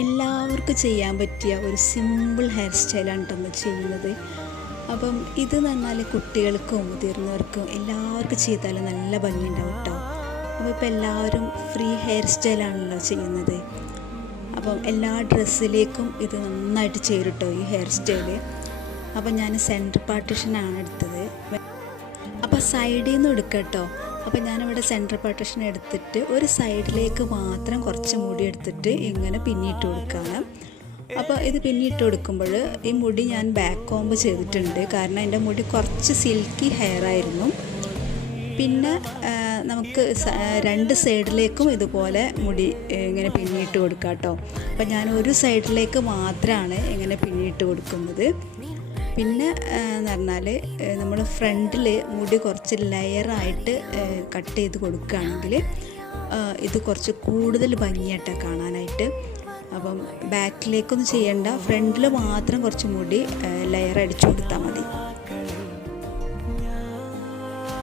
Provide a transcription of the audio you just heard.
എല്ലാവർക്കും ചെയ്യാൻ പറ്റിയ ഒരു സിമ്പിൾ ഹെയർ സ്റ്റൈലാണ് കേട്ടോ ചെയ്യുന്നത്. അപ്പം ഇതെന്ന് പറഞ്ഞാൽ കുട്ടികൾക്കും മുതിർന്നവർക്കും എല്ലാവർക്കും ചെയ്താൽ നല്ല ഭംഗിയുണ്ടാവും കേട്ടോ. അപ്പോൾ ഇപ്പോൾ എല്ലാവരും ഫ്രീ ഹെയർ സ്റ്റൈലാണല്ലോ ചെയ്യുന്നത്. അപ്പം എല്ലാ ഡ്രസ്സിലേക്കും ഇത് നന്നായിട്ട് ചേരും കേട്ടോ ഈ ഹെയർ സ്റ്റൈല്. അപ്പം ഞാൻ സെൻറ്റർ പാർട്ടീഷനാണ് എടുത്തത്. അപ്പോൾ സൈഡിൽ നിന്ന് എടുക്കാം കേട്ടോ. അപ്പോൾ ഞാനിവിടെ സെൻറ്റർ പാർട്ടീഷൻ എടുത്തിട്ട് ഒരു സൈഡിലേക്ക് മാത്രം കുറച്ച് മുടി എടുത്തിട്ട് ഇങ്ങനെ പിന്നിട്ട് കൊടുക്കുകയാണ്. അപ്പോൾ ഇത് പിന്നിട്ട് കൊടുക്കുമ്പോൾ ഈ മുടി ഞാൻ ബാക്ക് കോംബ് ചെയ്തിട്ടുണ്ട്. കാരണം എൻ്റെ മുടി കുറച്ച് സിൽക്കി ഹെയർ ആയിരുന്നു. പിന്നെ നമുക്ക് രണ്ട് സൈഡിലേക്കും ഇതുപോലെ മുടി ഇങ്ങനെ പിന്നിട്ട് കൊടുക്കാം കേട്ടോ. അപ്പോൾ ഞാൻ ഒരു സൈഡിലേക്ക് മാത്രമാണ് ഇങ്ങനെ പിന്നിട്ട് കൊടുക്കുന്നത്. പിന്നെ എന്ന് പറഞ്ഞാൽ നമ്മൾ ഫ്രണ്ടിൽ മുടി കുറച്ച് ലെയറായിട്ട് കട്ട് ചെയ്ത് കൊടുക്കുകയാണെങ്കിൽ ഇത് കുറച്ച് കൂടുതൽ ഭംഗിയായിട്ടാണ് കാണാനായിട്ട്. അപ്പം ബാക്കിലേക്കൊന്നും ചെയ്യണ്ട, ഫ്രണ്ടിൽ മാത്രം കുറച്ച് മുടി ലെയർ അടിച്ചു കൊടുത്താൽ മതി.